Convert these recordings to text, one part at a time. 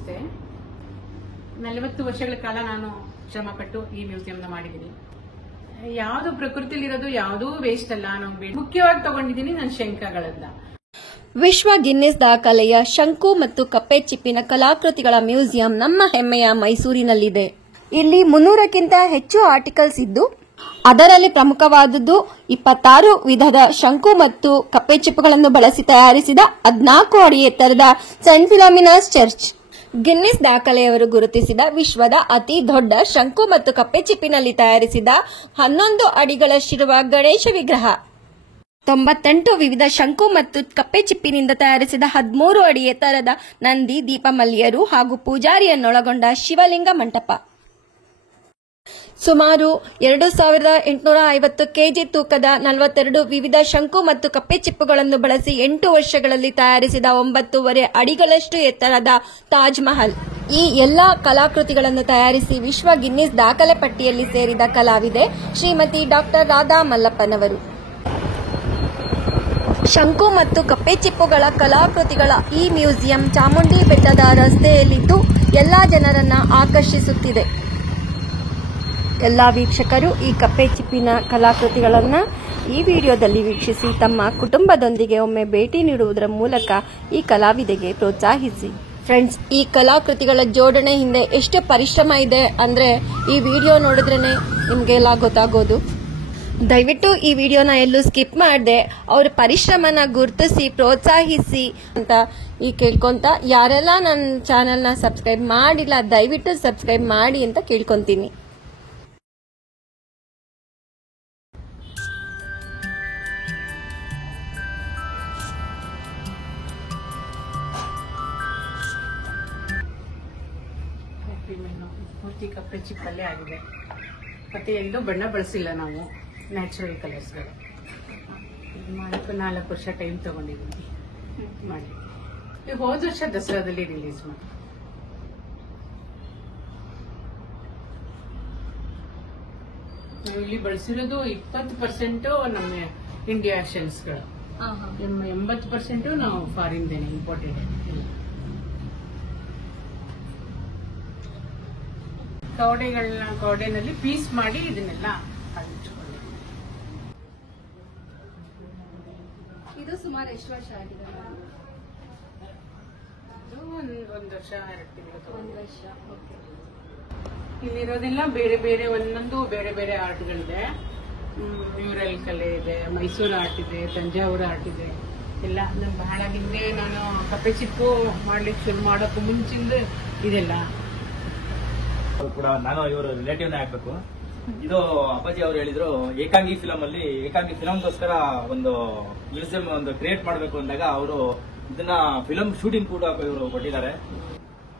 ನಮಸ್ತೆ. 40 ವರ್ಷಗಳ ಕಾಲ ನಾನು ಶ್ರಮಪಟ್ಟು ಈ ಮ್ಯೂಸಿಯಂನ ಮಾಡಿದ್ದೀನಿ. ಯಾವುದು ಪ್ರಕೃತಿಲಿರೋದು ಯಾವುದೂ ವೇಸ್ಟ್ ಅಲ್ಲ. ನಾವು ಮುಖ್ಯವಾಗಿ ತಗೊಂಡಿದ್ದೀನಿ ನನ್ನ ಶಂಖಗಳನ್ನ. ವಿಶ್ವ ಗಿನ್ನಿಸ್ ದಾಖಲೆಯ ಶಂಕು ಮತ್ತು ಕಪ್ಪೆ ಚಿಪ್ಪಿನ ಕಲಾಕೃತಿಗಳ ಮ್ಯೂಸಿಯಂ ನಮ್ಮ ಹೆಮ್ಮೆಯ ಮೈಸೂರಿನಲ್ಲಿದೆ. ಇಲ್ಲಿ 300ಕ್ಕಿಂತ ಹೆಚ್ಚು ಆರ್ಟಿಕಲ್ಸ್ ಇದ್ದು ಅದರಲ್ಲಿ ಪ್ರಮುಖವಾದದ್ದು 26 ವಿಧದ ಶಂಕು ಮತ್ತು ಕಪ್ಪೆ ಚಿಪ್ಪುಗಳನ್ನು ಬಳಸಿ ತಯಾರಿಸಿದ 14 ಅಡಿ ಎತ್ತರದ ಸೆಂಟ್ ಫಿಲೋಮಿನಾಸ್ ಚರ್ಚ್. ಗಿನ್ನಿಸ್ ದಾಖಲೆಯವರು ಗುರುತಿಸಿದ ವಿಶ್ವದ ಅತಿ ದೊಡ್ಡ ಶಂಕು ಮತ್ತು ಕಪ್ಪೆ ಚಿಪ್ಪಿನಲ್ಲಿ ತಯಾರಿಸಿದ 11 ಅಡಿಗಳಷ್ಟಿರುವ ಗಣೇಶ ವಿಗ್ರಹ. 98 ವಿವಿಧ ಶಂಕು ಮತ್ತು ಕಪ್ಪೆ ಚಿಪ್ಪಿನಿಂದ ತಯಾರಿಸಿದ 13 ಅಡಿ ಎತ್ತರದ ನಂದಿ, ದೀಪಮಲ್ಲಿಯರು ಹಾಗೂ ಪೂಜಾರಿಯನ್ನೊಳಗೊಂಡ ಶಿವಲಿಂಗ ಮಂಟಪ. ಸುಮಾರು 2850 ಕೆಜಿ ತೂಕದ 42 ವಿವಿಧ ಶಂಕು ಮತ್ತು ಕಪ್ಪೆ ಚಿಪ್ಪುಗಳನ್ನು ಬಳಸಿ 8 ವರ್ಷಗಳಲ್ಲಿ ತಯಾರಿಸಿದ 9.5 ಅಡಿಗಳಷ್ಟು ಎತ್ತರದ ತಾಜ್ ಮಹಲ್. ಈ ಎಲ್ಲಾ ಕಲಾಕೃತಿಗಳನ್ನು ತಯಾರಿಸಿ ವಿಶ್ವ ಗಿನ್ನಿಸ್ ದಾಖಲೆ ಪಟ್ಟಿಯಲ್ಲಿ ಸೇರಿದ ಕಲಾವಿದೆ ಶ್ರೀಮತಿ ಡಾಕ್ಟರ್ ರಾಧಾ ಮಲ್ಲಪ್ಪನವರು. ಶಂಕು ಮತ್ತು ಕಪ್ಪೆ ಚಿಪ್ಪುಗಳ ಕಲಾಕೃತಿಗಳ ಈ ಮ್ಯೂಸಿಯಂ ಚಾಮುಂಡಿ ಬೆಟ್ಟದ ರಸ್ತೆಯಲ್ಲಿದ್ದು ಎಲ್ಲಾ ಜನರನ್ನ ಆಕರ್ಷಿಸುತ್ತಿದೆ. ಎಲ್ಲ ವೀಕ್ಷಕರು ಈ ಕಪ್ಪೆ ಚಿಪ್ಪಿನ ಕಲಾಕೃತಿಗಳನ್ನು ಈ ವಿಡಿಯೋದಲ್ಲಿ ವೀಕ್ಷಿಸಿ ತಮ್ಮ ಕುಟುಂಬದೊಂದಿಗೆ ಒಮ್ಮೆ ಭೇಟಿ ನೀಡುವುದರ ಮೂಲಕ ಈ ಕಲಾವಿದೆಗೆ ಪ್ರೋತ್ಸಾಹಿಸಿ. ಫ್ರೆಂಡ್ಸ್, ಈ ಕಲಾಕೃತಿಗಳ ಜೋಡಣೆ ಹಿಂದೆ ಎಷ್ಟು ಪರಿಶ್ರಮ ಇದೆ ಅಂದ್ರೆ ಈ ವಿಡಿಯೋ ನೋಡಿದ್ರೇನೆ ನಿಮಗೆಲ್ಲ ಗೊತ್ತಾಗೋದು. ದಯವಿಟ್ಟು ಈ ವಿಡಿಯೋನ ಎಲ್ಲೂ ಸ್ಕಿಪ್ ಮಾಡದೆ ಅವ್ರ ಪರಿಶ್ರಮನ ಗುರುತಿಸಿ ಪ್ರೋತ್ಸಾಹಿಸಿ ಅಂತ ಈ ಕೇಳ್ಕೊಂತ, ಯಾರೆಲ್ಲ ನನ್ನ ಚಾನೆಲ್ನ ಸಬ್ಸ್ಕ್ರೈಬ್ ಮಾಡಿಲ್ಲ ದಯವಿಟ್ಟು ಸಬ್ಸ್ಕ್ರೈಬ್ ಮಾಡಿ ಅಂತ ಕೇಳ್ಕೊಂತೀನಿ. ಪೂರ್ತಿ ಕಪ್ಪೆ ಚಿಪ್ಪಲ್ಲೇ ಆಗಿದೆ. ಮತ್ತೆ ಎಲ್ಲೂ ಬಣ್ಣ ಬಳಸಿಲ್ಲ ನಾವು, ನ್ಯಾಚುರಲ್ ಕಲರ್ಸ್ಗಳು. ಮಾಡಕ್ಕೆ 4 ವರ್ಷ ಟೈಮ್ ತಗೊಂಡಿದ್ದೀನಿ ಮಾಡಿ. ಹೋದ ವರ್ಷ ದಸರಾದಲ್ಲಿ ರಿಲೀಸ್ ಮಾಡಿ. ನಾವು ಇಲ್ಲಿ ಬಳಸಿರೋದು 20% ನಮ್ಮ ಇಂಡಿಯಾ ಶೆಲ್ಸ್ಗಳು, 80% ನಾವು ಫಾರಿನ್ದೇನೆ ಇಂಪೋರ್ಟೆಡ್. ಕವಡೆನಲ್ಲಿ ಪೀಸ್ ಮಾಡಿ ಇದನ್ನೆಲ್ಲ ಹಂಚ್ಕೊಂಡು. ಇದು ಸುಮಾರು ಎಷ್ಟು ವರ್ಷ ಆಗಿದೆ? ಒಂದು ವರ್ಷ 2 ತಿಂಗಳು. 1 ವರ್ಷ. ಇಲ್ಲಿರೋದೆಲ್ಲ ಬೇರೆ ಬೇರೆ, ಒಂದೊಂದು ಬೇರೆ ಬೇರೆ ಆರ್ಟ್ಗಳಿದೆ. ಮ್ಯೂರಲ್ ಕಲೆ ಇದೆ, ಮೈಸೂರು ಆರ್ಟ್ ಇದೆ, ತಂಜಾವೂರು ಆರ್ಟ್ ಇದೆ. ಎಲ್ಲ ಬಹಳ ಹಿಂದೆ ನಾನು ಕಪ್ಪೆ ಚಿಪ್ಪು ಮಾಡ್ಲಿಕ್ಕೆ ಶುರು ಮಾಡೋಕ್ಕೂ ಮುಂಚಿಂದ ಇದೆಲ್ಲ ಕೂಡ ನಾನು ಇವರು ರಿಲೇಟಿವ್ನೇ ಆಗ್ಬೇಕು. ಇದು ಅಪ್ಪಾಜಿ ಅವರು ಹೇಳಿದ್ರು, ಏಕಾಂಗಿ ಫಿಲಂಗೋಸ್ಕರ ಒಂದು ಮ್ಯೂಸಿಯಂ ಒಂದು ಕ್ರಿಯೇಟ್ ಮಾಡಬೇಕು ಅಂದಾಗ ಅವರು ಇದನ್ನ ಫಿಲಂ ಶೂಟಿಂಗ್ ಕೂಡ ಇವರು ಕೊಟ್ಟಿದ್ದಾರೆ.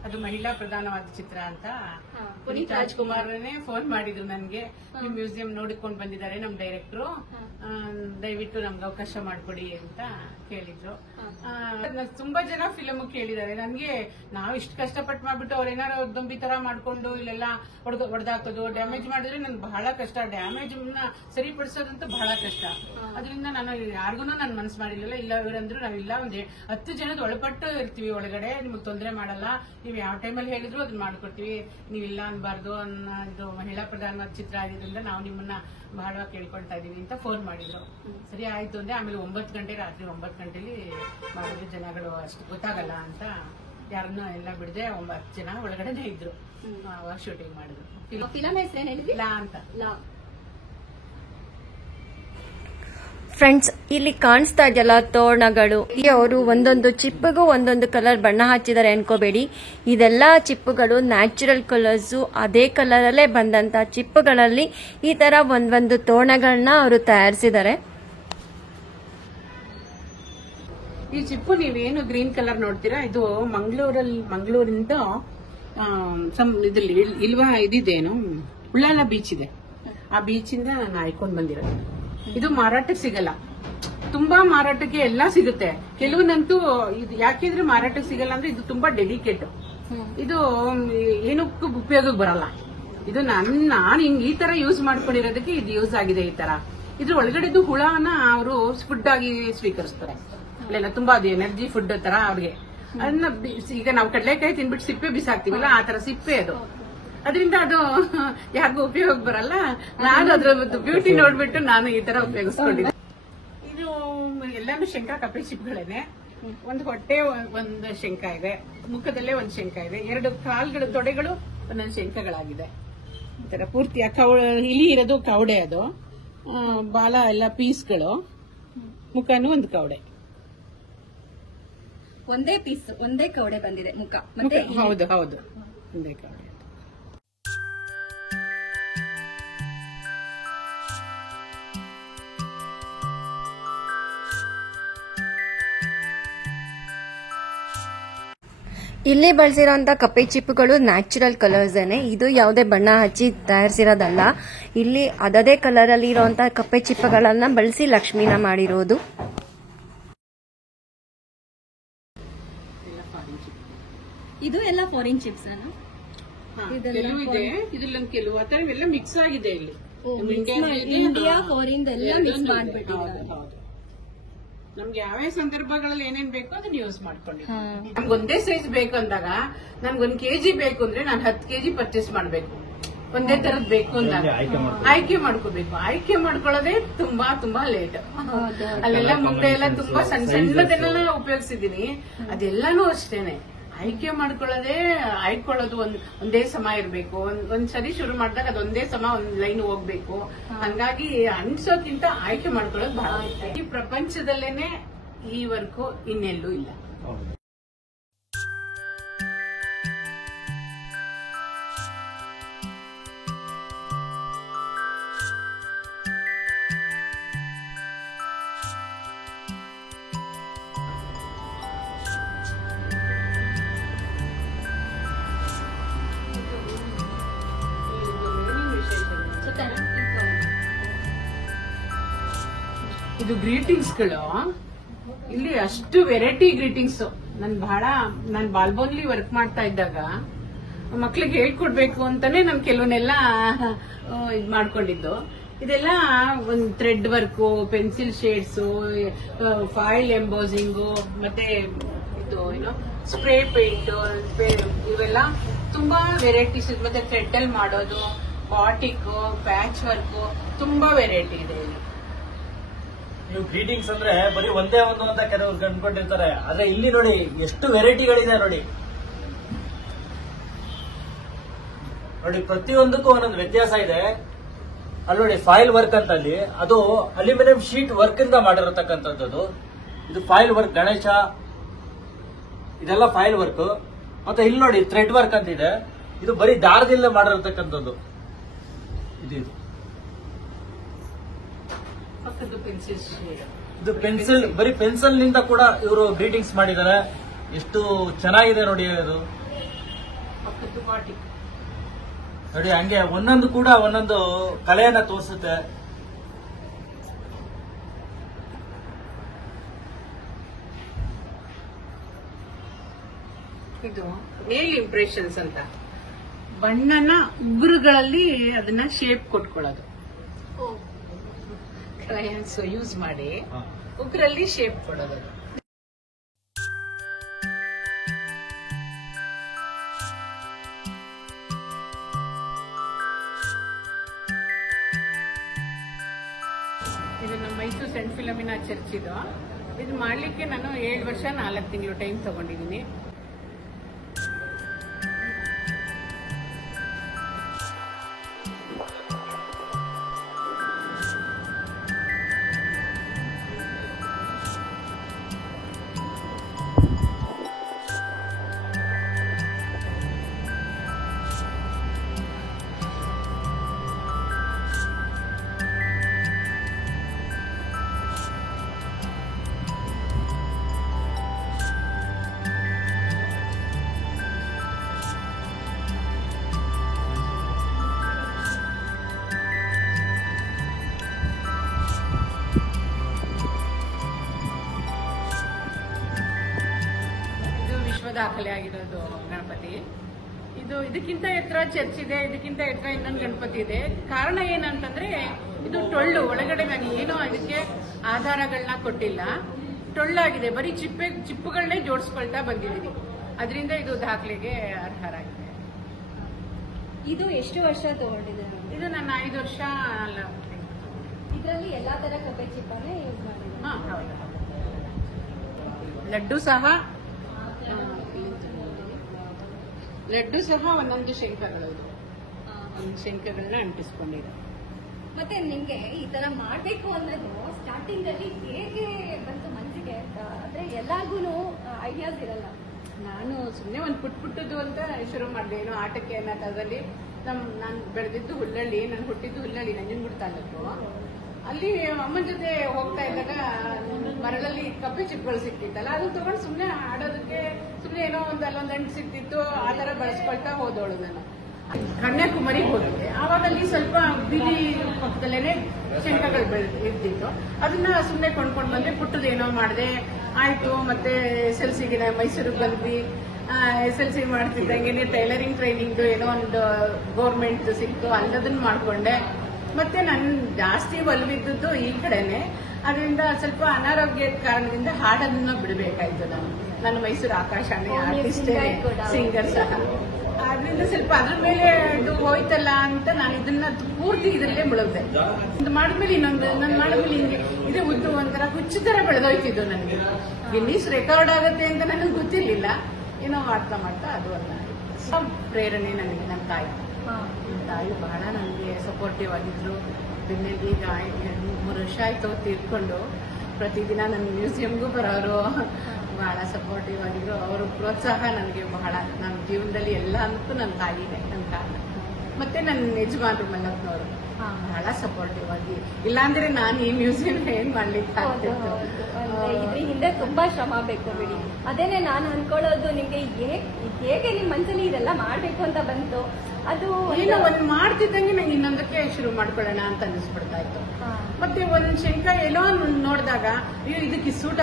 ಅದು ಮಹಿಳಾ ಪ್ರಧಾನವಾದ ಚಿತ್ರ ಅಂತ ಪುನೀತ್ ರಾಜ್ಕುಮಾರ್ನೇ ಫೋನ್ ಮಾಡಿದ್ರು ನನಗೆ. ಈ ಮ್ಯೂಸಿಯಂ ನೋಡಿಕೊಂಡು ಬಂದಿದ್ದಾರೆ ನಮ್ಮ ಡೈರೆಕ್ಟ್ರು, ದಯವಿಟ್ಟು ನಮ್ಗೆ ಅವಕಾಶ ಮಾಡಿಕೊಡಿ ಅಂತ ಕೇಳಿದ್ರು. ತುಂಬಾ ಜನ ಫಿಲಮ್ ಕೇಳಿದ್ದಾರೆ ನನಗೆ. ನಾವು ಇಷ್ಟು ಕಷ್ಟಪಟ್ಟು ಮಾಡ್ಬಿಟ್ಟು ಅವ್ರೇನಾರು ದೊಂಬಿ ತರ ಮಾಡ್ಕೊಂಡು ಇಲ್ಲೆಲ್ಲ ಹೊಡೆದಾಕೋದು, ಡ್ಯಾಮೇಜ್ ಮಾಡಿದ್ರೆ ನನ್ಗೆ ಬಹಳ ಕಷ್ಟ. ಡ್ಯಾಮೇಜ್ ಸರಿಪಡಿಸೋದಂತೂ ಬಹಳ ಕಷ್ಟ. ಅದರಿಂದ ನಾನು ಯಾರಿಗೂ ನಾನು ಮನಸ್ಸು ಮಾಡಿರ್ಲಿಲ್ಲ. ಇಲ್ಲ ಇವರಂದ್ರು ನಾವಿಲ್ಲ ಒಂದ್ 10 ಜನದ ಒಳಪಟ್ಟು ಇರ್ತೀವಿ ಒಳಗಡೆ, ನಿಮ್ಗೆ ತೊಂದರೆ ಮಾಡಲ್ಲ, ನೀವು ಯಾವ ಟೈಮಲ್ಲಿ ಹೇಳಿದ್ರು ಅದನ್ನ ಮಾಡ್ಕೊಡ್ತೀವಿ, ನೀವಿಲ್ಲ ಅನ್ಬಾರ್ದು ಇದು ಮಹಿಳಾ ಪ್ರಧಾನವಾದ ಚಿತ್ರ ಆಗಿದ್ರಿಂದ ನಾವು ನಿಮ್ಮನ್ನ ಬಹಳ ಕೇಳ್ಕೊಳ್ತಾ ಇದೀವಿ ಅಂತ ಫೋನ್ ಮಾಡಿದ್ರು. ಸರಿ ಆಯ್ತು ಅಂದ್ರೆ ಆಮೇಲೆ 9 ಗಂಟೆ, ರಾತ್ರಿ 9 ಗಂಟೆಲಿ ಮಾಡಿದ್ರು. ಜನಗಳು ಅಷ್ಟು ಗೊತ್ತಾಗಲ್ಲ ಅಂತ ಯಾರನ್ನೂ ಎಲ್ಲ ಬಿಡದೆ 9 ಜನ ಒಳಗಡೆನೆ ಇದ್ರು. ಶೂಟಿಂಗ್ ಮಾಡಿದ್ರು. ಫಿಲಂ ಹೆಸರೇನು? ಲಾ ಅಂತ. ಫ್ರೆಂಡ್ಸ್, ಇಲ್ಲಿ ಕಾಣಿಸ್ತಾ ಇದೆಯಲ್ಲ ತೋರಣಗಳು, ಅವರು ಒಂದೊಂದು ಚಿಪ್ಪಿಗೂ ಒಂದೊಂದು ಕಲರ್ ಬಣ್ಣ ಹಚ್ಚಿದ್ದಾರೆ ಅನ್ಕೋಬೇಡಿ. ಇದೆಲ್ಲ ಚಿಪ್ಪುಗಳು ನ್ಯಾಚುರಲ್ ಕಲರ್ಸು. ಅದೇ ಕಲರಲ್ಲೇ ಬಂದಂತ ಚಿಪ್ಪುಗಳಲ್ಲಿ ಈ ತರ ಒಂದೊಂದು ತೋರಣಗಳನ್ನ ಅವರು ತಯಾರಿಸಿದ್ದಾರೆ. ಈ ಚಿಪ್ಪು ನೀವೇನು ಗ್ರೀನ್ ಕಲರ್ ನೋಡ್ತೀರಾ, ಇದು ಮಂಗಳೂರಿಂದ ಇದ್ರಲ್ಲಿ ಇಲ್ವಾ ಇದೇನು ಉಳ್ಳಾಲ ಬೀಚ್ ಇದೆ, ಆ ಬೀಚಿಂದ ನಾನು ಆಯ್ಕೊಂಡ್ ಬಂದಿರೋದು. ಇದು ಮಾರಾಟಕ್ಕೆ ಸಿಗಲ್ಲ, ತುಂಬಾ ಮಾರಾಟಕ್ಕೆ ಎಲ್ಲ ಸಿಗುತ್ತೆ. ಕೆಲವನ್ನಂತೂ ಇದು ಯಾಕೆಂದ್ರೆ ಮಾರಾಟಕ್ಕೆ ಸಿಗಲ್ಲ ಅಂದ್ರೆ ಇದು ತುಂಬಾ ಡೆಲಿಕೇಟ್. ಇದು ಏನಕ್ಕೂ ಉಪಯೋಗಕ್ಕೆ ಬರಲ್ಲ. ಇದು ನಾನು ಹಿಂಗ್ ಈ ತರ ಯೂಸ್ ಮಾಡ್ಕೊಂಡಿರೋದಕ್ಕೆ ಇದು ಯೂಸ್ ಆಗಿದೆ. ಈ ತರ ಇದ್ರ ಒಳಗಡೆದು ಹುಳನ ಅವರು ಫುಡ್ ಆಗಿ ಸ್ವೀಕರಿಸ್ತಾರೆ. ಅಲ್ಲೆಲ್ಲ ತುಂಬಾ ಅದು ಎನರ್ಜಿ ಫುಡ್ ತರ ಅವ್ರಿಗೆ. ಅದನ್ನ ಈಗ ನಾವು ಕಡಲೆಕಾಯಿ ತಿನ್ಬಿಟ್ಟು ಸಿಪ್ಪೆ ಬಿಸಾಕ್ತಿವಲ್ಲ ಆ ತರ ಸಿಪ್ಪೆ ಅದು. ಅದರಿಂದ ಅದು ಯಾರಿಗೂ ಉಪಯೋಗ ಬರಲ್ಲ. ನಾನು ಅದ್ರ ಬ್ಯೂಟಿ ನೋಡ್ಬಿಟ್ಟು ನಾನು ಈ ತರ ಉಪಯೋಗಿಸ್ಕೊಂಡಿದ್ದೆ. ಇದು ಎಲ್ಲಾನು ಶಂಕ ಕಪ್ಪೆ ಚಿಪ್ಗಳೇನೆ. ಒಂದು ಹೊಟ್ಟೆ ಒಂದು ಶಂಕ ಇದೆ, ಮುಖದಲ್ಲೇ ಒಂದು ಶಂಕ ಇದೆ, 2 ಕಾಲ್ಗಳು ತೊಡೆಗಳು ಒಂದೊಂದು ಶಂಕಗಳಾಗಿದೆ. ಈ ತರ ಪೂರ್ತಿ ಇಲಿ ಇರೋದು ಕವಡೆ, ಅದು ಬಾಲ ಎಲ್ಲ ಪೀಸ್ಗಳು, ಮುಖನೂ ಒಂದು ಕವಡೆ. ಒಂದೇ ಪೀಸ್, ಒಂದೇ ಕವಡೆ ಬಂದಿದೆ ಮುಖ. ಮತ್ತೆ ಹೌದು ಹೌದು, ಒಂದೇ ಕವಡೆ. ಇಲ್ಲಿ ಬಳಸಿರೋಂಥ ಕಪ್ಪೆ ಚಿಪ್ಪುಗಳು ನ್ಯಾಚುರಲ್ ಕಲರ್ಸ್ ಏನೆ. ಇದು ಯಾವುದೇ ಬಣ್ಣ ಹಚ್ಚಿ ತಯಾರಿಸಿರೋದಲ್ಲ. ಇಲ್ಲಿ ಅದದೇ ಕಲರ್ ಅಲ್ಲಿ ಇರುವಂತಹ ಕಪ್ಪೆ ಚಿಪ್ಪುಗಳನ್ನ ಬಳಸಿ ಲಕ್ಷ್ಮಿನ ಮಾಡಿರೋದು. ಇದು ಎಲ್ಲ ಫಾರಿನ್ ಚಿಪ್ಸ್ ಕೆಲವು ಇದೆ, ಇದ್ರಲ್ಲಿ ಕೆಲವು ಆ ತರ ಎಲ್ಲ ಮಿಕ್ಸ್ ಆಗಿದೆ. ಇಲ್ಲಿ ಇಂಡಿಯಾ ಫಾರಿನ್ ಎಲ್ಲ ಮಿಕ್ಸ್ ಮಾಡ್ಬಿಟ್ಟಿದ್ದಾರೆ. ನಮ್ಗೆ ಯಾವ್ಯಾವ ಸಂದರ್ಭಗಳಲ್ಲಿ ಏನೇನ್ ಬೇಕೋ ಅದನ್ನ ಯೂಸ್ ಮಾಡ್ಕೊಂಡಿದ್ದೀವಿ. ನಮ್ಗೆ ಒಂದೇ ಸೈಜ್ ಬೇಕು ಅಂದಾಗ ನನ್ಗೆ 1 kg ಬೇಕು ಅಂದ್ರೆ ನಾನು 10 kg ಪರ್ಚೇಸ್ ಮಾಡ್ಬೇಕು. ಒಂದೇ ತರದ್ ಬೇಕು ಅಂದಾಗ ಆಯ್ಕೆ ಮಾಡ್ಕೋಬೇಕು. ಆಯ್ಕೆ ಮಾಡ್ಕೊಳ್ಳೋದೇ ತುಂಬಾ ತುಂಬಾ ಲೇಟ್. ಅಲ್ಲೆಲ್ಲ ಮುಂದೆ ಎಲ್ಲ ತುಂಬಾ ಸಣ್ಣದನ್ನೆಲ್ಲ ಉಪಯೋಗಿಸಿದೀನಿ. ಅದೆಲ್ಲಾನು ಅಷ್ಟೇನೆ. ಆಯ್ಕೆ ಆಯ್ಕೊಳ್ಳೋದು ಒಂದೇ ಸಮ ಇರ್ಬೇಕು. ಒಂದ್ಸರಿ ಶುರು ಮಾಡಿದಾಗ ಅದೊಂದೇ ಸಮ ಒಂದ್ ಲೈನ್ ಹೋಗ್ಬೇಕು. ಹಂಗಾಗಿ ಅನ್ಸೋಕ್ಕಿಂತ ಆಯ್ಕೆ ಮಾಡ್ಕೊಳ್ಳೋದು ಬಹಳ. ಈ ಪ್ರಪಂಚದಲ್ಲೇನೆ ಈ ವರ್ಕು ಇನ್ನೆಲ್ಲೂ ಇಲ್ಲ. ಇದು ಗ್ರೀಟಿಂಗ್ಸ್ಗಳು. ಇಲ್ಲಿ ಅಷ್ಟು ವೆರೈಟಿ ಗ್ರೀಟಿಂಗ್ಸ್. ನಾನು ಬಾಲ್ಬೋನ್ಲಿ ವರ್ಕ್ ಮಾಡ್ತಾ ಇದ್ದಾಗ ಮಕ್ಳಿಗೆ ಹೇಳ್ಕೊಡ್ಬೇಕು ಅಂತಾನೆ ನಾನು ಕೆಲವನ್ನೆಲ್ಲ ಇದ್ ಮಾಡ್ಕೊಂಡಿದ್ದು. ಇದೆಲ್ಲ ಒಂದು thread work, pencil shades, foil embossing, ಮತ್ತೆ ಇದು ಸ್ಪ್ರೇ ಪೇಂಟ್, ಇವೆಲ್ಲ ತುಂಬಾ ವೆರೈಟೀಸ್. ಮತ್ತೆ ಥ್ರೆಡ್ ಅಲ್ಲಿ ಮಾಡೋದು, ಬಾಟಿಕ್, ಪ್ಯಾಚ್ ವರ್ಕ್, ತುಂಬಾ ವೆರೈಟಿ ಇದೆ ಇಲ್ಲಿ. ನೀವು ಗ್ರೀಟಿಂಗ್ಸ್ ಅಂದ್ರೆ ಬರೀ ಒಂದೇ ಒಂದು ಅಂತ ಕೆಲವರು ಅನ್ಕೊಂಡಿರ್ತಾರೆ. ಆದ್ರೆ ಇಲ್ಲಿ ನೋಡಿ ಎಷ್ಟು ವೆರೈಟಿಗಳಿದೆ ನೋಡಿ. ಪ್ರತಿಯೊಂದಕ್ಕೂ ಒಂದೊಂದು ವ್ಯತ್ಯಾಸ ಇದೆ. ಅಲ್ಲಿ ನೋಡಿ ಫಾಯಿಲ್ ವರ್ಕ್ ಅಂತ, ಅಲ್ಲಿ ಅದು ಅಲ್ಯೂಮಿನಿಯಂ ಶೀಟ್ ವರ್ಕ್ ಇಂದ ಮಾಡಿರತಕ್ಕಂಥದ್ದು. ಇದು ಫಾಯಿಲ್ ವರ್ಕ್, ಗಣೇಶ, ಇದೆಲ್ಲ ಫಾಯಿಲ್ ವರ್ಕ್. ಮತ್ತೆ ಇಲ್ಲಿ ನೋಡಿ ಥ್ರೆಡ್ ವರ್ಕ್ ಅಂತ ಇದೆ. ಇದು ಬರೀ ದಾರದಿಂದ ಮಾಡಿರತಕ್ಕಂಥದ್ದು. ಇದು ಇದು ಪೆನ್ಸಿಲ್, ಬರೀ ಪೆನ್ಸಿಲ್ ನಿಂದ ಕೂಡ ಇವರು ಗ್ರೀಟಿಂಗ್ಸ್ ಮಾಡಿದ್ದಾರೆ. ಎಷ್ಟು ಚೆನ್ನಾಗಿದೆ ನೋಡಿ. ಅದು ನೋಡಿ, ಹಂಗೆ ಒಂದೊಂದು ಕೂಡ ಒಂದೊಂದು ಕಲೆಯನ್ನ ತೋರಿಸುತ್ತೆ. ಇದು ನೇಲ್ ಇಂಪ್ರೆಷನ್ಸ್ ಅಂತ, ಬಣ್ಣನ ಉಗುರುಗಳಲ್ಲಿ ಅದನ್ನ ಶೇಪ್ ಕೊಟ್ಕೊಳ್ಳೋದು. ಕ್ರಯಾನ್ಸ್ ಯೂಸ್ ಮಾಡಿ ಉಗುರಲ್ಲಿ ಶೇಪ್ ಕೊಡೋದು. ಇದು ನಮ್ಮ ಮೈಸೂರು ಸೆಂಟ್ ಫಿಲಮಿನಾ ಚರ್ಚ್. ಇದು ಮಾಡ್ಲಿಕ್ಕೆ ನಾನು 7 ವರ್ಷ 4 ತಿಂಗಳು ಟೈಮ್ ತಗೊಂಡಿದ್ದೀನಿ. ದಾಖಲೆ ಆಗಿರೋದು ಗಣಪತಿ. ಇದಕ್ಕಿಂತ ಎತ್ತರ ಚರ್ಚ್ ಇದೆ, ಇದಕ್ಕಿಂತ ಎತ್ತರ ಇನ್ನೊಂದು ಗಣಪತಿ ಇದೆ. ಕಾರಣ ಏನಂತಂದ್ರೆ ಇದು ಟೊಳ್ಳು ಒಳಗಡೆ ನಾನು ಏನೋ ಇದಕ್ಕೆ ಆಧಾರಗಳನ್ನ ಕೊಟ್ಟಿಲ್ಲ. ಟೊಳ್ಳಾಗಿದೆ, ಬರೀ ಚಿಪ್ಪುಗಳನ್ನೇ ಜೋಡಿಸ್ಕೊಳ್ತಾ ಬಂದಿದ್ದೀನಿ. ಅದರಿಂದ ಇದು ದಾಖಲೆಗೆ ಅರ್ಹರಾಗಿದೆ. ಇದು ಎಷ್ಟು ವರ್ಷ ತಗೊಂಡಿದೆ? ಇದು ನನ್ನ 5 ವರ್ಷ ಅಲ್ಲ. ಇದರಲ್ಲಿ ಎಲ್ಲಾ ತರ ಕಪ್ಪೆ ಚಿಪ್ಪನೇ ಯೂಸ್ ಮಾಡಿದೆ. ಹೌದು. ಲಡ್ಡು ಸಹ ಒಂದೊಂದು ಶಂಖಗಳು, ಒಂದು ಶಂಖಗಳನ್ನ ಅಂಟಿಸ್ಕೊಂಡಿದೆ. ಮತ್ತೆ ನಿಮ್ಗೆ ಈ ತರ ಮಾಡ್ಬೇಕು ಅನ್ನೋದು ಸ್ಟಾರ್ಟಿಂಗ್ ಅಲ್ಲಿ ಹೇಗೆ ಬಂತು ಮನಸ್ಸಿಗೆ? ಅಂದ್ರೆ ಎಲ್ಲಾರ್ಗು ಐಡಿಯಾಸ್ ಇರಲ್ಲ. ನಾನು ಸುಮ್ಮನೆ ಒಂದು ಪುಟ್ಟದ್ದು ಅಂತ ಶುರು ಮಾಡಿದೆ, ಏನೋ ಆಟಕ್ಕೆ ಅನ್ನೋದಲ್ಲಿ. ನಾನು ಬೆಳೆದಿದ್ದು ಹುಲ್ಲಳ್ಳಿ, ನಾನು ಹುಟ್ಟಿದ್ದು ಹುಲ್ಲಳ್ಳಿ, ನಂಜನಗೂಡು ತಾಲೂಕು. ಅಲ್ಲಿ ಅಮ್ಮನ ಜೊತೆ ಹೋಗ್ತಾ ಇದ್ದಾಗ ಮರಳಲ್ಲಿ ಕಪ್ಪೆ ಚಿಪ್ಪುಗಳು ಸಿಕ್ತಿತ್ತಲ್ಲ, ಅದು ತಗೊಂಡು ಸುಮ್ಮನೆ ಆಡೋದಕ್ಕೆ, ಸುಮ್ಮನೆ ಏನೋ ಅಲ್ಲೊಂದು ಅಂಟು ಸಿಕ್ತಿತ್ತು, ಆ ತರ ಬಳಸ್ಕೊಳ್ತಾ ಹೋದವಳು ನಾನು. ಕನ್ಯಾಕುಮಾರಿಗೆ ಹೋಗಿದ್ದೆ. ಆವಾಗ ಅಲ್ಲಿ ಸ್ವಲ್ಪ ಬೀದಿ ಪಕ್ಕದಲ್ಲೇನೆ ಶಂಖಗಳು ಇರ್ತಿತ್ತು. ಅದನ್ನ ಸುಮ್ಮನೆ ಕೊಂಡ್ಕೊಂಡು ಬಂದ್ರೆ ಪುಟ್ಟದ ಏನೋ ಮಾಡಿದೆ, ಆಯ್ತು. ಮತ್ತೆ SLCಗೆ ಮೈಸೂರಿಗೆ ಬಂದ್ವಿ. SLC ಮಾಡ್ತಿದ್ದಂಗೆ ಟೈಲರಿಂಗ್ ಟ್ರೈನಿಂಗ್ ಏನೋ ಒಂದು ಗೌರ್ಮೆಂಟ್ ಸಿಕ್ತು, ಅಲ್ಲದನ್ನ ಮಾಡ್ಕೊಂಡೆ. ಮತ್ತೆ ನನ್ ಜಾಸ್ತಿ ಒಲವಿದ್ದದ್ದು ಈ ಕಡೆನೆ. ಅದರಿಂದ ಸ್ವಲ್ಪ ಅನಾರೋಗ್ಯದ ಕಾರಣದಿಂದ ಹಾಡನ್ನ ಬಿಡಬೇಕಾಯ್ತು. ನಾನು ಮೈಸೂರು ಆಕಾಶಾಣಿ ಆರ್ಟಿಸ್ಟ್, ಸಿಂಗರ್ ಸಹ. ಅದರಿಂದ ಸ್ವಲ್ಪ ಅದ್ರ ಮೇಲೆ ಇದು ಹೋಯ್ತಲ್ಲ ಅಂತ ನಾನು ಇದನ್ನ ಪೂರ್ತಿ ಇದರಲ್ಲೇ ಮುಳುಗ್ದೆ. ಇದು ಮಾಡಿದ್ಮೇಲೆ ನಾನು ಮಾಡಿದ್ಮೇಲೆ ಹಿಂಗೆ ಇದು ಉದ್ದು ಒಂಥರ ಹುಚ್ಚು ತರ ಬೆಳೆದೋಯ್ತಿದ್ದು. ನನಗೆ ಗಿನ್ನಿಸ್ ರೆಕಾರ್ಡ್ ಆಗುತ್ತೆ ಅಂತ ನನಗೆ ಗೊತ್ತಿರ್ಲಿಲ್ಲ. ಏನೋ ಮಾಡ್ತಾ ಅದು ಅಲ್ಲ. ಪ್ರೇರಣೆ ನನಗೆ ನನ್ನ ತಾಯಿ ಬಹಳ ನನಗೆ ಸಪೋರ್ಟಿವ್ ಆಗಿದ್ರು. ಬೆನ್ನೆಲ್ಲಿ ಈಗ 2-3 ವರ್ಷ ಆಯ್ತು ತೀರ್ಕೊಂಡು. ಪ್ರತಿದಿನ ನನ್ನ ಮ್ಯೂಸಿಯಂಗೂ ಬರೋರು, ಬಹಳ ಸಪೋರ್ಟಿವ್ ಆಗಿದ್ರು. ಅವರು ಪ್ರೋತ್ಸಾಹ ನನಗೆ ಬಹಳ, ನನ್ನ ಜೀವನದಲ್ಲಿ ಎಲ್ಲ ಅಂತೂ ನನ್ನ ತಾಯಿನೇ, ನನ್ನ ಕಾರಣ. ಮತ್ತೆ ನನ್ನ ಯಜಮಾನ್ರು ಮಲ್ಲಪ್ಪನವರು ಬಹಳ ಸಪೋರ್ಟಿವ್ ಆಗಿ, ಇಲ್ಲಾಂದ್ರೆ ನಾನು ಈ ಮ್ಯೂಸಿಯಂ ಏನ್ ಮಾಡ್ಲಿಕ್ಕೆ ಆಗ್ತಿತ್ತು. ಇದ್ರ ಹಿಂದೆ ತುಂಬಾ ಶ್ರಮ ಬೇಕು ಬಿಡಿ. ಅದೇನೆ ನಾನು ಅನ್ಕೊಳ್ಳೋದು, ನಿಮ್ಗೆ ಹೇಗೆ ನಿಮ್ ಮನ್ಸಲ್ಲಿ ಇದೆಲ್ಲ ಮಾಡ್ಬೇಕು ಅಂತ ಬಂತು? ಅದು ಏನೋ ಒಂದ್ ಮಾಡ್ತಿದ್ದಂಗೆ ನಂಗೆ ಇನ್ನೊಂದಕ್ಕೆ ಶುರು ಮಾಡ್ಕೊಳ್ಳೋಣ ಅಂತ ಅನಿಸ್ಬಿಡ್ತಾ ಇತ್ತು. ಮತ್ತೆ ಒಂದ್ ಶಂಖ ಏನೋ ನೋಡಿದಾಗ ಇದಕ್ಕೆ ಸೂಟ್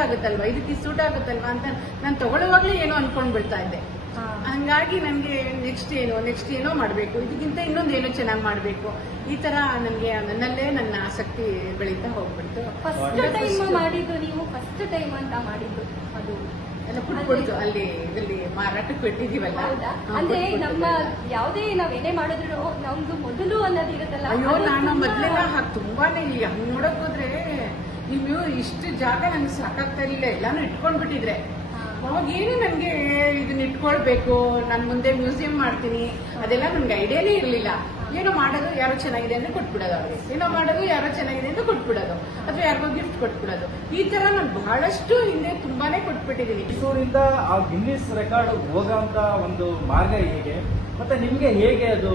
ಆಗುತ್ತಲ್ವಾ ಅಂತ ನಾನು ತಗೊಳ್ಳುವಾಗ್ಲೇ ಏನೋ ಅನ್ಕೊಂಡ್ ಬಿಡ್ತಾ ಇದ್ದೆ. ಹಂಗಾಗಿ ನನ್ಗೆ ನೆಕ್ಸ್ಟ್ ಏನೋ ಮಾಡ್ಬೇಕು, ಇದಕ್ಕಿಂತ ಇನ್ನೊಂದೇನೋ ಚೆನ್ನಾಗಿ ಮಾಡ್ಬೇಕು, ಈ ತರ ನನ್ಗೆ ನನ್ನಲ್ಲೇ ನನ್ನ ಆಸಕ್ತಿ ಬೆಳೀತಾ ಹೋಗ್ಬಿಡ್ತು. ಫಸ್ಟ್ ಟೈಮ್ ಮಾಡಿದ್ದು ನೀವು? ಫಸ್ಟ್ ಟೈಮ್ ಅಂತ ಮಾಡಿದ್ದು ಅದು ಎಲ್ಲ ಪುಟ್ಬಿಡ್ತು ಅಲ್ಲಿ ಇದರಲ್ಲಿ ಮಾರಾಟಕ್ಕೆ ಬಿಟ್ಟಿದೀವಲ್ಲ. ಅಂದ್ರೆ ನಮ್ಮ ಯಾವುದೇ ನಾವೇನೇ ಮಾಡಿದ್ರು ನಮ್ದು ಮೊದಲು ಅನ್ನೋದು ಇರುತ್ತಲ್ಲ. ಅಯ್ಯೋ, ನಾನು ಮೊದ್ಲೆಲ್ಲ ತುಂಬಾನೇ ಹಂಗ್ ನೋಡಕ್ ಹೋದ್ರೆ ನೀವು ಇಷ್ಟು ಜಾಗ ನಂಗೆ ಸಾಕಾಗ್ತಾ ಇರ್ಲಿಲ್ಲ. ಎಲ್ಲಾನು ಇಟ್ಕೊಂಡ್ಬಿಟ್ಟಿದ್ರೆ ಅವಾಗ ಏನು ನನ್ಗೆ ಇದನ್ನ ಇಟ್ಕೊಳ್ಬೇಕು, ನಾನು ಮುಂದೆ ಮ್ಯೂಸಿಯಂ ಮಾಡ್ತೀನಿ, ಅದೆಲ್ಲ ನನ್ಗೆ ಐಡಿಯಾನೇ ಇರ್ಲಿಲ್ಲ. ಏನೋ ಮಾಡೋದು, ಯಾರೋ ಚೆನ್ನಾಗಿದೆ ಅಂದ್ರೆ ಕೊಟ್ಬಿಡೋದು ಅವ್ರಿಗೆ, ಏನೋ ಮಾಡೋದು ಯಾರೋ ಚೆನ್ನಾಗಿದೆ ಅಂತ ಕೊಟ್ಬಿಡೋದು, ಅಥವಾ ಯಾರಿಗೋ ಗಿಫ್ಟ್ ಕೊಟ್ಬಿಡೋದು. ಈ ತರ ನಾನು ಬಹಳಷ್ಟು ಹಿಂದೆ ತುಂಬಾನೇ ಕೊಟ್ಬಿಟ್ಟಿದ್ದೀನಿ. ಮೈಸೂರಿಂದ ಆ ಗಿನ್ನಿಸ್ ರೆಕಾರ್ಡ್ ಹೋಗೋಂತ ಒಂದು ಮಾರ್ಗ ಹೇಗೆ, ಮತ್ತೆ ನಿಮ್ಗೆ ಹೇಗೆ ಅದು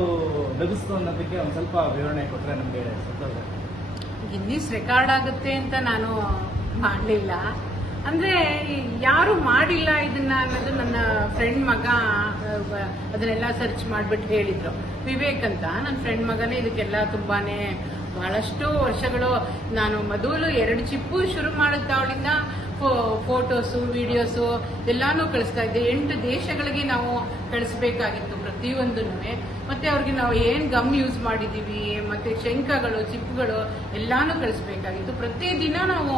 ಲಭಿಸ್ತು ಅನ್ನೋದಕ್ಕೆ ಒಂದ್ ಸ್ವಲ್ಪ ವಿವರಣೆ ಕೊಟ್ರೆ ನಮ್ಗೆ ಸಂತೋಷ. ಗಿನ್ನಿಸ್ ರೆಕಾರ್ಡ್ ಆಗುತ್ತೆ ಅಂತ ನಾನು ಮಾಡಲಿಲ್ಲ. ಅಂದ್ರೆ ಯಾರು ಮಾಡಿಲ್ಲ ಇದನ್ನ ಅನ್ನೋದು ನನ್ನ ಫ್ರೆಂಡ್ ಮಗ ಅದನ್ನೆಲ್ಲ ಸರ್ಚ್ ಮಾಡ್ಬಿಟ್ಟು ಹೇಳಿದ್ರು. ವಿವೇಕ್ ಅಂತ ನನ್ನ ಫ್ರೆಂಡ್ ಮಗನೇ ಇದಕ್ಕೆಲ್ಲ ತುಂಬಾನೇ ಬಹಳಷ್ಟು ವರ್ಷಗಳು. ನಾನು ಮೊದಲು 2 ಚಿಪ್ಪು ಶುರು ಮಾಡುತ್ತಾವಳಿಂದ ಫೋಟೋಸು, ವಿಡಿಯೋಸು ಎಲ್ಲಾನು ಕಳಿಸ್ತಾ ಇದ್ದೆ. 8 ದೇಶಗಳಿಗೆ ನಾವು ಕಳಿಸ್ಬೇಕಾಗಿತ್ತು ಪ್ರತಿಯೊಂದನ್ನು. ಮತ್ತೆ ಅವ್ರಿಗೆ ನಾವು ಏನ್ ಗಮ್ ಯೂಸ್ ಮಾಡಿದೀವಿ, ಮತ್ತೆ ಶಂಖಗಳು, ಚಿಪ್ಪುಗಳು ಎಲ್ಲಾನು ಕಳಿಸ್ಬೇಕಾಗಿತ್ತು. ಪ್ರತಿದಿನ ನಾವು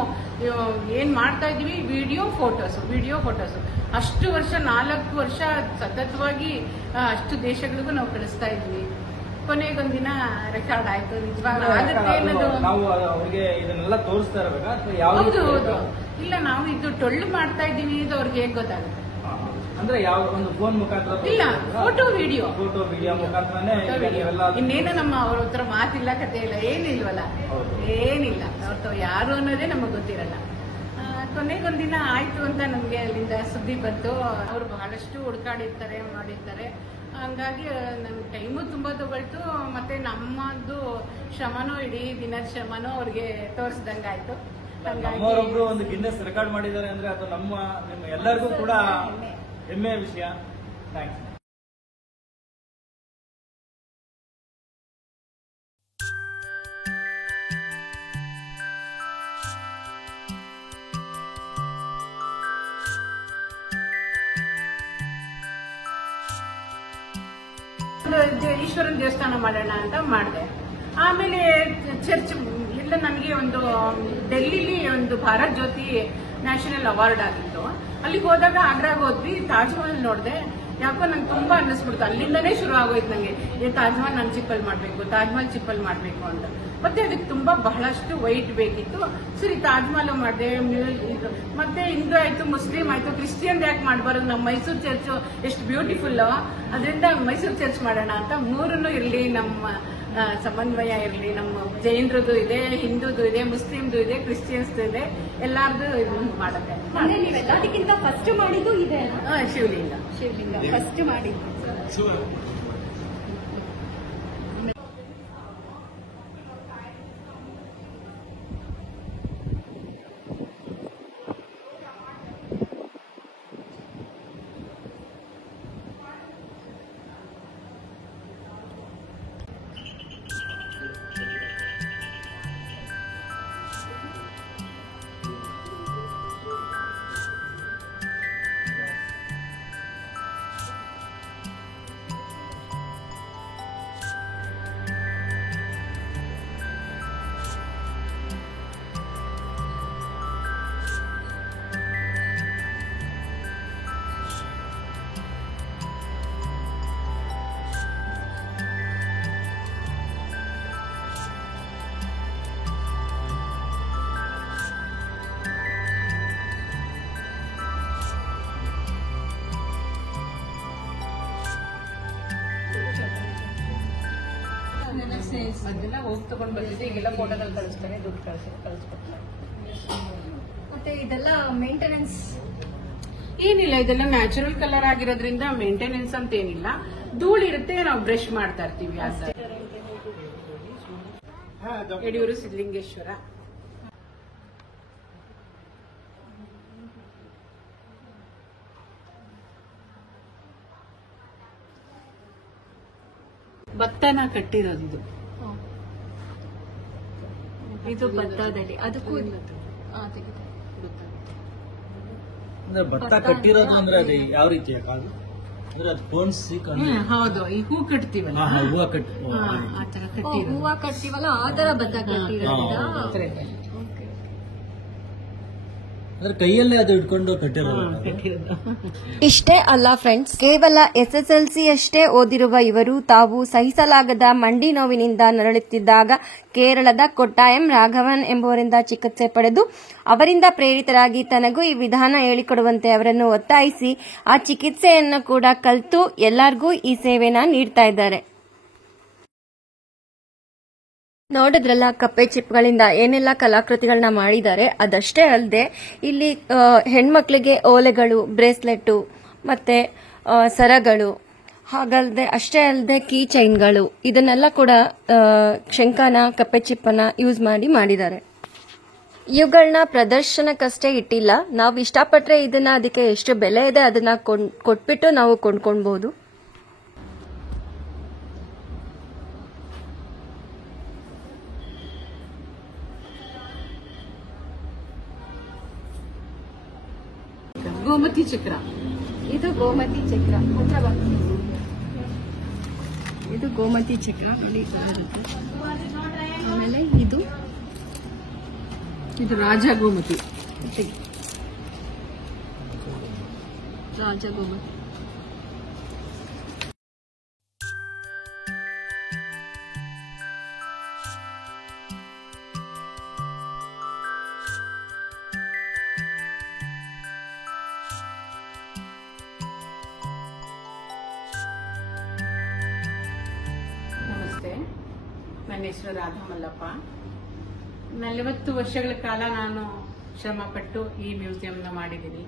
ಏನ್ ಮಾಡ್ತಾ ಇದೀವಿ, ವಿಡಿಯೋ ಫೋಟೋಸು ಅಷ್ಟು ವರ್ಷ, 4 ವರ್ಷ ಸತತವಾಗಿ ಅಷ್ಟು ದೇಶಗಳಿಗೂ ನಾವು ಕಳಿಸ್ತಾ ಇದ್ವಿ. ಕೊನೆಗೊಂದಿನ ರೆಕಾರ್ಡ್ ಆಯ್ತು. ನಿಜವಾಗ್ಲೂ ನಾವು ಅವ್ರಿಗೆ ಇದನ್ನೆಲ್ಲ ತೋರಿಸ್ತಾ ಇರಬೇಕಾ? ಹೌದು. ಇಲ್ಲ, ನಾವು ಇದು ಟೊಳ್ಳು ಮಾಡ್ತಾ ಇದೀವಿ ಇದು ಅವ್ರಿಗೆ ಹೇಗೆ ಗೊತ್ತಾಗುತ್ತೆ? ಅಂದ್ರೆ ಯಾವ ಒಂದು ಫೋನ್ ಮುಖಾಂತರ? ಇಲ್ಲ, ಫೋಟೋ ವಿಡಿಯೋ ಮುಖಾಂತರನೇ. ಇನ್ನೇನು ನಮ್ಮ ಅವ್ರ ಹತ್ರ ಮಾತಿಲ್ಲ, ಕತೆ ಇಲ್ಲ, ಏನಿಲ್ವಲ್ಲ, ಏನಿಲ್ಲ. ಅವ್ರ ಯಾರು ಅನ್ನೋದೇ ನಮಗ್ ಗೊತ್ತಿರಲ್ಲ. ಕೊನೆಗೊಂದಿನ ಆಯ್ತು ಅಂತ ನಮ್ಗೆ ಅಲ್ಲಿಂದ ಸುದ್ದಿ ಬಂತು. ಅವ್ರು ಬಹಳಷ್ಟು ಹುಡುಕಾಡಿರ್ತಾರೆ, ಮಾಡಿರ್ತಾರೆ. ಹಂಗಾಗಿ ನಮ್ ಟೈಮು ತುಂಬಾ ತಗೊಳ್ತು. ಮತ್ತೆ ನಮ್ಮದು ಶ್ರಮನೂ, ಇಡೀ ದಿನದ ಶ್ರಮನೂ ಅವ್ರಿಗೆ ತೋರಿಸ್ದಂಗಾಯ್ತು. ನಮ್ಮವರೊಬ್ರು ಒಂದು ಗಿನ್ನೆಸ್ ರೆಕಾರ್ಡ್ ಮಾಡಿದ್ದಾರೆ ಅಂದ್ರೆ ಅದು ನಿಮ್ಮ ಎಲ್ಲರಿಗೂ ಕೂಡ ಹೆಮ್ಮೆಯ ವಿಷಯ. ಥ್ಯಾಂಕ್ಸ್. ಈಶ್ವರನ ದೇವಸ್ಥಾನ ಮಾಡೋಣ ಅಂತ ಮಾಡಿದೆ. ಆಮೇಲೆ ಚರ್ಚ್ ಇಲ್ಲ, ನನಗೆ ಒಂದು ಡೆಲ್ಲಿಲಿ ಒಂದು ಭಾರತ್ ಜ್ಯೋತಿ ನ್ಯಾಷನಲ್ ಅವಾರ್ಡ್ ಆಗಿತ್ತು. ಅಲ್ಲಿಗೆ ಹೋದಾಗ ಆಗ್ರಾಗ್ ಹೋದ್ವಿ, ತಾಜ್ ಮಹಲ್ ನೋಡಿದೆ. ಯಾಕೋ ನಂಗೆ ತುಂಬಾ ಅನ್ನಿಸ್ಬಿಡ್ತು. ಅಲ್ಲಿಂದನೇ ಶುರು ಆಗೋಯ್ತು ನಂಗೆ ತಾಜ್ ಮಹಲ್ ನಾನು ಚಿಪ್ಪಲ್ ಮಾಡ್ಬೇಕು, ತಾಜ್ ಮಹಲ್ ಚಿಪ್ಪಲ್ ಮಾಡ್ಬೇಕು ಅಂತ. ಮತ್ತೆ ಅದಕ್ಕೆ ತುಂಬಾ ಬಹಳಷ್ಟು ವೈಟ್ ಬೇಕಿತ್ತು. ಸರಿ ತಾಜ್ ಮಹಲ್ ಮಾಡಿದೆ. ಮತ್ತೆ ಹಿಂದೂ ಆಯ್ತು, ಮುಸ್ಲಿಂ ಆಯ್ತು, ಕ್ರಿಶ್ಚಿಯನ್ ಯಾಕೆ ಮಾಡಬಾರದು? ನಮ್ಮ ಮೈಸೂರು ಚರ್ಚ್ ಎಷ್ಟು ಬ್ಯೂಟಿಫುಲ್, ಅದರಿಂದ ಮೈಸೂರು ಚರ್ಚ್ ಮಾಡೋಣ ಅಂತ. ಮೂರನ್ನು ಇರಲಿ, ನಮ್ಮ ಸಮನ್ವಯ ಇರಲಿ. ನಮ್ಮ ಜೈನರದು ಇದೆ, ಹಿಂದೂದು ಇದೆ, ಮುಸ್ಲಿಮ್ದು ಇದೆ, ಕ್ರಿಶ್ಚಿಯನ್ಸ್ದು ಇದೆ, ಎಲ್ಲಾರ್ದು ಮಾಡುತ್ತೆ. ನೀವೆಲ್ಲದಕ್ಕಿಂತ ಫಸ್ಟ್ ಮಾಡಿದ್ದು ಇದೆ. ಶಿವಲಿಂಗ ಫಸ್ಟ್ ಮಾಡಿದ್ದು. ಅದೆಲ್ಲ ಹೋಗಿ ತಗೊಂಡ್ ಬಂದಿದ್ದೆ. ಈಗೆಲ್ಲ ಫೋಟೋದಲ್ಲಿ ಕಳಿಸ್ತಾರೆ, ದುಡ್ಡು ಕಳಿಸ್ಕೊಡ್ತಾರೆ. ಮತ್ತೆ ಇದೆಲ್ಲ ಮೇಂಟೆನೆನ್ಸ್ ಏನಿಲ್ಲ, ಇದೆಲ್ಲ ನ್ಯಾಚುರಲ್ ಕಲರ್ ಆಗಿರೋದ್ರಿಂದ ಮೇಂಟೆನೆನ್ಸ್ ಅಂತ ಏನಿಲ್ಲ. ಧೂಳಿರುತ್ತೆ, ನಾವು ಬ್ರಷ್ ಮಾಡ್ತಾ ಇರ್ತೀವಿ. ಆ ಸರ್ ಯಡಿಯೂರು ಸಿದ್ಧಲಿಂಗೇಶ್ವರ. ಭತ್ತನ ಕಟ್ಟಿರೋದು ಇದು ಭತ್ತದಲ್ಲಿ. ಅದಕ್ಕೂ ಅಂದ್ರೆ ಭತ್ತ ಕಟ್ಟಿರೋದು ಅಂದ್ರೆ ಅದು ಯಾವ ರೀತಿ ಅಂದ್ರೆ ಅದು ಪೋಣಿಸಿ ಹೌದು. ಈ ಹೂ ಕಟ್ತೀವಲ್ಲ, ಹೂವು ಕಟ್ಟಿ ಆ ತರ ಕಟ್ಟಿರೋದು. ಹೂವ ಕಟ್ತೀವಲ್ಲ, ಆ ತರ ಭತ್ತ ಕಟ್ಟಿರೋದು. ಅಂದ್ರೆ ಕೈಯಲ್ಲೇ ಅದು ಇಟ್ಕೊಂಡು ಕಟ್ಟಿರೋದು. ಇಷ್ಟೇ ಅಲ್ಲ ಫ್ರೆಂಡ್ಸ್, ಕೇವಲ SSLC ಅಷ್ಟೇ ಓದಿರುವ ಇವರು ತಾವು ಸಹಿಸಲಾಗದ ಮಂಡಿ ನೋವಿನಿಂದ ನರಳುತ್ತಿದ್ದಾಗ ಕೇರಳದ ಕೊಟ್ಟಾಯಂ ರಾಘವನ್ ಎಂಬುವರಿಂದ ಚಿಕಿತ್ಸೆ ಪಡೆದು ಅವರಿಂದ ಪ್ರೇರಿತರಾಗಿ ತನಗೂ ಈ ವಿಧಾನ ಹೇಳಿಕೊಡುವಂತೆ ಅವರನ್ನು ಒತ್ತಾಯಿಸಿ ಆ ಚಿಕಿತ್ಸೆಯನ್ನು ಕೂಡ ಕಲಿತು ಎಲ್ಲರಿಗೂ ಈ ಸೇವೆನ ನೀಡ್ತಾ ಇದ್ದಾರೆ. ನೋಡಿದ್ರಲ್ಲ ಕಪ್ಪೆ ಚಿಪ್ಗಳಿಂದ ಏನೆಲ್ಲ ಕಲಾಕೃತಿಗಳನ್ನ ಮಾಡಿದ್ದಾರೆ. ಅದಷ್ಟೇ ಅಲ್ಲದೆ ಇಲ್ಲಿ ಹೆಣ್ಮಕ್ಳಿಗೆ ಓಲೆಗಳು, ಬ್ರೇಸ್ಲೆಟ್ಟು ಮತ್ತೆ ಸರಗಳು, ಹಾಗಲ್ಲದೆ ಅಷ್ಟೇ ಅಲ್ಲದೆ ಕೀ ಚೈನ್ಗಳು, ಇದನ್ನೆಲ್ಲ ಕೂಡ ಶಂಖನ, ಕಪ್ಪೆ ಚಿಪ್ಪನ್ನ ಯೂಸ್ ಮಾಡಿದ್ದಾರೆ. ಇವುಗಳನ್ನ ಪ್ರದರ್ಶನಕ್ಕಷ್ಟೇ ಇಟ್ಟಿಲ್ಲ, ನಾವು ಇಷ್ಟಪಟ್ಟರೆ ಇದನ್ನ ಅದಕ್ಕೆ ಎಷ್ಟು ಬೆಲೆ ಇದೆ ಅದನ್ನ ಕೊಟ್ಬಿಟ್ಟು ನಾವು ಕೊಂಡ್ಕೊಳ್ಬಹುದು. ಗೋಮತಿ ಚಕ್ರ, ಇದು ಗೋಮತಿ ಚಕ್ರ. ಇದು ಗೋಮತಿ ಚಕ್ರ. ಆಮೇಲೆ ಇದು ರಾಜ ಗೋಮತಿ. ರಾಜ ಗೋಮತಿ. ನನ್ನ ಹೆಸರು ರಾಧಾ ಮಲ್ಲಪ್ಪ. 40 ವರ್ಷಗಳ ಕಾಲ ನಾನು ಶ್ರಮಪಟ್ಟು ಈ ಮ್ಯೂಸಿಯಂನ ಮಾಡಿದ್ದೀನಿ.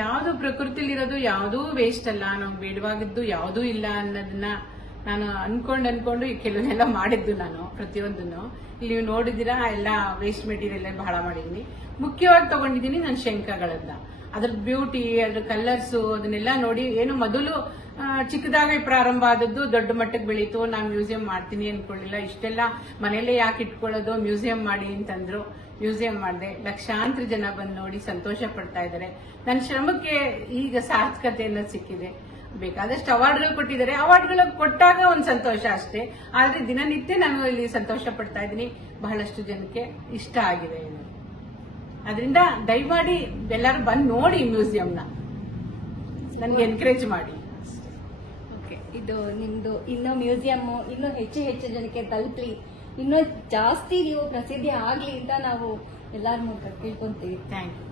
ಯಾವುದು ಪ್ರಕೃತಿಲಿರೋದು ಯಾವುದೂ ವೇಸ್ಟ್ ಅಲ್ಲ, ನಾವು ಬೇಡವಾಗಿದ್ದು ಯಾವುದೂ ಇಲ್ಲ ಅನ್ನೋದನ್ನ ನಾನು ಅನ್ಕೊಂಡು ಕೆಲವನ್ನೆಲ್ಲ ಮಾಡಿದ್ದು. ನಾನು ಪ್ರತಿಯೊಂದನ್ನು ಇಲ್ಲಿ ನೋಡಿದಿರಾ, ಎಲ್ಲ ವೇಸ್ಟ್ ಮೆಟೀರಿಯಲ್ ಬಹಳ ಮಾಡಿದ್ದೀನಿ. ಮುಖ್ಯವಾಗಿ ತಗೊಂಡಿದ್ದೀನಿ ನನ್ನ ಶಂಖಗಳನ್ನ. ಅದ್ರ ಬ್ಯೂಟಿ, ಅದ್ರ ಕಲರ್ಸು, ಅದನ್ನೆಲ್ಲ ನೋಡಿ ಏನು ಮೊದಲು ಚಿಕ್ಕದಾಗಿ ಪ್ರಾರಂಭ ಆದದ್ದು ದೊಡ್ಡ ಮಟ್ಟಕ್ಕೆ ಬೆಳೀತು. ನಾನು ಮ್ಯೂಸಿಯಂ ಮಾಡ್ತೀನಿ ಅನ್ಕೊಳ್ಳಿಲ್ಲ. ಇಷ್ಟೆಲ್ಲ ಮನೆಯಲ್ಲೇ ಯಾಕೆ ಇಟ್ಕೊಳ್ಳೋದು, ಮ್ಯೂಸಿಯಂ ಮಾಡಿ ಅಂತಂದ್ರು. ಮ್ಯೂಸಿಯಂ ಮಾಡಿದೆ. ಲಕ್ಷಾಂತರ ಜನ ಬಂದು ನೋಡಿ ಸಂತೋಷ ಪಡ್ತಾ ಇದ್ದಾರೆ. ನನ್ನ ಶ್ರಮಕ್ಕೆ ಈಗ ಸಾರ್ಥಕತೆ ಅನ್ನೋದು ಸಿಕ್ಕಿದೆ. ಬೇಕಾದಷ್ಟು ಅವಾರ್ಡ್ಗಳು ಕೊಟ್ಟಿದ್ದಾರೆ. ಅವಾರ್ಡ್ಗಳು ಕೊಟ್ಟಾಗ ಒಂದು ಸಂತೋಷ ಅಷ್ಟೇ. ಆದ್ರೆ ದಿನನಿತ್ಯ ನಾನು ಇಲ್ಲಿ ಸಂತೋಷ ಪಡ್ತಾ ಇದ್ದೀನಿ. ಬಹಳಷ್ಟು ಜನಕ್ಕೆ ಇಷ್ಟ ಆಗಿದೆ. ಅದರಿಂದ ದಯಮಾಡಿ ಎಲ್ಲರೂ ಬಂದು ನೋಡಿ ಈ ಮ್ಯೂಸಿಯಂನ, ನನ್ಗೆ ಎನ್ಕರೇಜ್ ಮಾಡಿ. ಓಕೆ, ಇದು ನಿಮ್ದು ಇನ್ನೂ ಮ್ಯೂಸಿಯಂ ಇನ್ನೂ ಹೆಚ್ಚು ಹೆಚ್ಚು ಜನಕ್ಕೆ ತಲುಪಲಿ, ಇನ್ನೂ ಜಾಸ್ತಿ ನೀವು ಪ್ರಸಿದ್ಧಿ ಆಗ್ಲಿ ಅಂತ ನಾವು ಎಲ್ಲಾರ ಮೂಲಕ ಕೇಳ್ಕೊಂತೀವಿ. Thank you.